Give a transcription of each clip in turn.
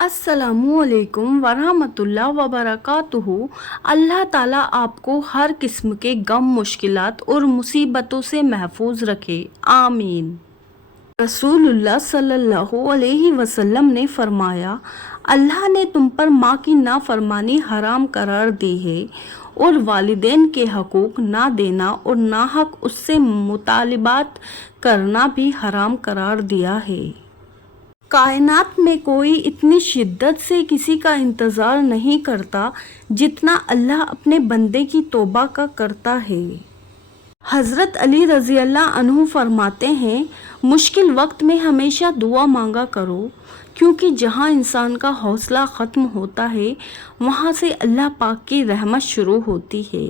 अस्सलामु अलैकुम वरहमतुल्लाह वबरकातुहू। अल्लाह ताला आपको हर किस्म के गम, मुश्किलात और मुसीबतों से महफूज रखे, आमीन। रसूलुल्लाह सल्लल्लाहु अलैहि वसल्लम ने फरमाया, अल्लाह ने तुम पर माँ की नाफरमानी हराम करार दी है और वालिदैन के हकूक ना देना और नाहक उससे मुतालिबात करना भी हराम करार दिया है। कायनात में कोई इतनी शिद्दत से किसी का इंतज़ार नहीं करता जितना अल्लाह अपने बंदे की तौबा का करता है। हज़रत अली रज़ी अल्लाह अन्हु फरमाते हैं, मुश्किल वक्त में हमेशा दुआ मांगा करो, क्योंकि जहाँ इंसान का हौसला ख़त्म होता है वहाँ से अल्लाह पाक की रहमत शुरू होती है।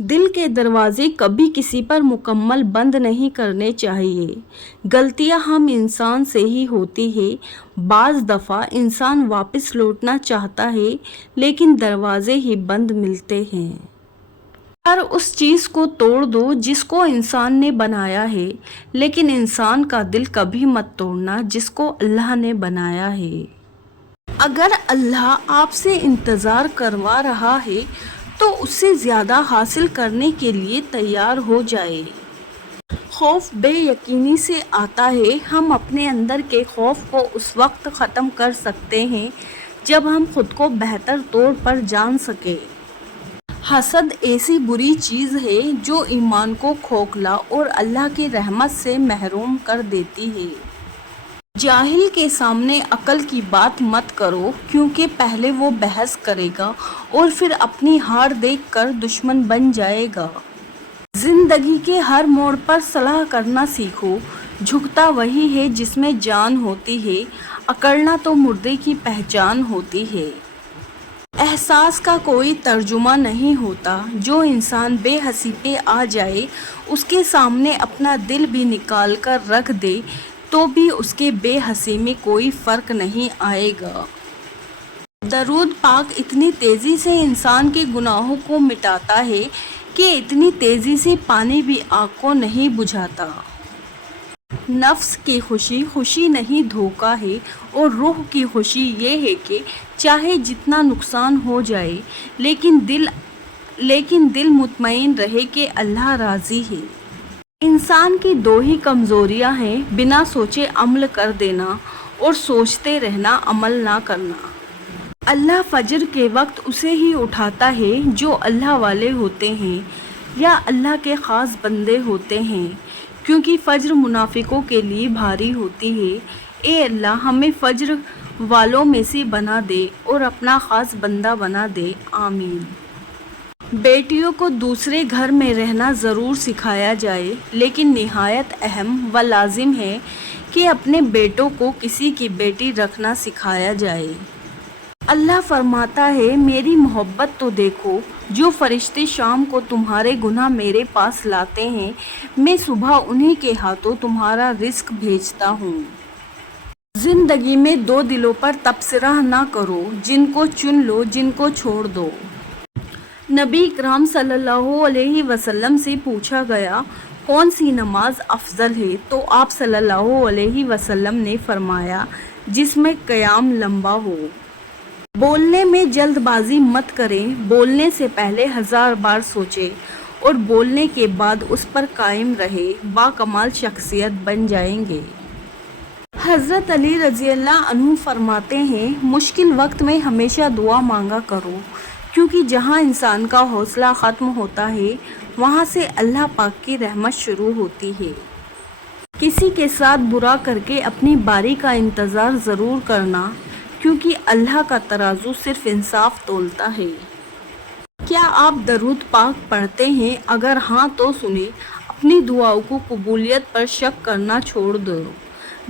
दिल के दरवाजे कभी किसी पर मुकम्मल बंद नहीं करने चाहिए। गलतियां हम इंसान से ही होती है। बाज़ दफ़ा इंसान वापस लौटना चाहता है लेकिन दरवाजे ही बंद मिलते हैं। हर उस चीज़ को तोड़ दो जिसको इंसान ने बनाया है, लेकिन इंसान का दिल कभी मत तोड़ना जिसको अल्लाह ने बनाया है। अगर अल्लाह आपसे इंतज़ार करवा रहा है तो उससे ज़्यादा हासिल करने के लिए तैयार हो जाए। खौफ बेयकीनी से आता है। हम अपने अंदर के खौफ को उस वक्त ख़त्म कर सकते हैं जब हम खुद को बेहतर तौर पर जान सके। हसद ऐसी बुरी चीज़ है जो ईमान को खोखला और अल्लाह की रहमत से महरूम कर देती है। जाहिल के सामने अकल की बात मत करो, क्योंकि पहले वो बहस करेगा और फिर अपनी हार देखकर दुश्मन बन जाएगा। जिंदगी के हर मोड़ पर सलाह करना सीखो। झुकता वही है जिसमें जान होती है, अकड़ना तो मुर्दे की पहचान होती है। एहसास का कोई तर्जुमा नहीं होता। जो इंसान बेहसी पे आ जाए, उसके सामने अपना दिल भी निकाल कर रख दे तो भी उसके बेहसी में कोई फ़र्क नहीं आएगा। दरूद पाक इतनी तेज़ी से इंसान के गुनाहों को मिटाता है कि इतनी तेज़ी से पानी भी आग को नहीं बुझाता। नफ्स की खुशी खुशी नहीं, धोखा है, और रूह की खुशी ये है कि चाहे जितना नुकसान हो जाए लेकिन दिल मुतमईन रहे कि अल्लाह राज़ी है। इंसान की दो ही कमज़ोरियां हैं, बिना सोचे अमल कर देना और सोचते रहना, अमल ना करना। अल्लाह फजर के वक्त उसे ही उठाता है जो अल्लाह वाले होते हैं या अल्लाह के ख़ास बंदे होते हैं, क्योंकि फ़जर मुनाफिकों के लिए भारी होती है। ए अल्लाह, हमें फ़जर वालों में से बना दे और अपना ख़ास बंदा बना दे, आमीन। बेटियों को दूसरे घर में रहना ज़रूर सिखाया जाए, लेकिन निहायत अहम व लाजिम है कि अपने बेटों को किसी की बेटी रखना सिखाया जाए। अल्लाह फरमाता है, मेरी मोहब्बत तो देखो, जो फरिश्ते शाम को तुम्हारे गुनाह मेरे पास लाते हैं, मैं सुबह उन्हीं के हाथों तुम्हारा रिस्क भेजता हूँ। ज़िंदगी में दो दिलों पर तबसरा ना करो, जिनको चुन लो, जिनको छोड़ दो। नबी इकराम सल्लल्लाहु अलैहि वसल्लम से पूछा गया, कौन सी नमाज अफजल है, तो आप सल्लल्लाहु अलैहि वसल्लम ने फरमाया, जिसमें क़याम लंबा हो। बोलने में जल्दबाजी मत करें। बोलने से पहले 1000 बार सोचें और बोलने के बाद उस पर कायम रहे, बाकमाल शख्सियत बन जाएंगे। हज़रत अली रज़ी अल्लाह अन्हु फरमाते हैं, मुश्किल वक्त में हमेशा दुआ मांगा करो, क्योंकि जहाँ इंसान का हौसला ख़त्म होता है वहाँ से अल्लाह पाक की रहमत शुरू होती है। किसी के साथ बुरा करके अपनी बारी का इंतज़ार ज़रूर करना, क्योंकि अल्लाह का तराजू सिर्फ इंसाफ तोलता है। क्या आप दरूद पाक पढ़ते हैं? अगर हाँ तो सुने, अपनी दुआओं को कबूलियत पर शक करना छोड़ दो।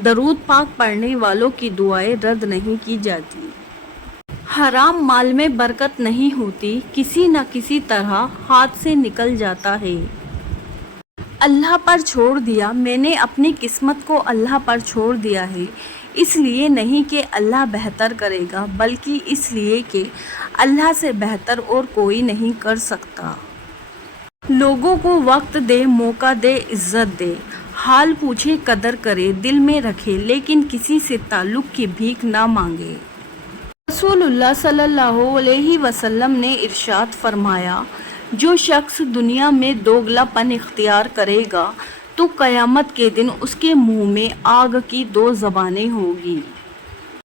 दरूद पाक पढ़ने वालों की दुआएं रद्द नहीं की जाती। हराम माल में बरकत नहीं होती, किसी न किसी तरह हाथ से निकल जाता है। अल्लाह पर छोड़ दिया, मैंने अपनी किस्मत को अल्लाह पर छोड़ दिया है, इसलिए नहीं कि अल्लाह बेहतर करेगा, बल्कि इसलिए कि अल्लाह से बेहतर और कोई नहीं कर सकता। लोगों को वक्त दे, मौका दे, इज़्ज़त दे। حال پوچھے قدر کرے دل میں رکھے لیکن کسی سے تعلق کی بھیک نہ مانگے۔ رسول اللہ صلی اللہ علیہ وسلم نے ارشاد فرمایا، جو شخص دنیا میں دوگلا پن اختیار کرے گا تو قیامت کے دن اس کے منہ میں آگ کی 2 زبانیں ہوگی۔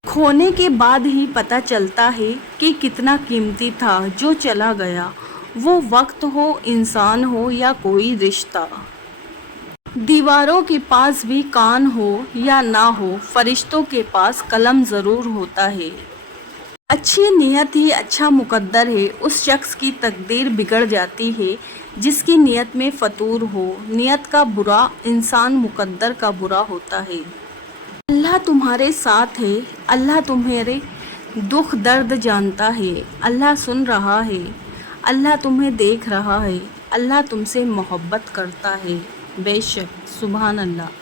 کھونے کے بعد ہی پتہ چلتا ہے کہ کتنا قیمتی تھا جو چلا گیا، وہ وقت ہو، انسان ہو یا کوئی رشتہ۔ دیواروں کے پاس بھی کان ہو یا نہ ہو، فرشتوں کے پاس قلم ضرور ہوتا ہے۔ اچھی نیت ہی اچھا مقدر ہے، اس شخص کی تقدیر بگڑ جاتی ہے جس کی نیت میں فطور ہو۔ نیت کا برا انسان مقدر کا برا ہوتا ہے۔ اللہ تمہارے ساتھ ہے، اللہ تمہارے دکھ درد جانتا ہے، اللہ سن رہا ہے، اللہ تمہیں دیکھ رہا ہے، اللہ تم سے محبت کرتا ہے۔ بے شک، سبحان اللہ۔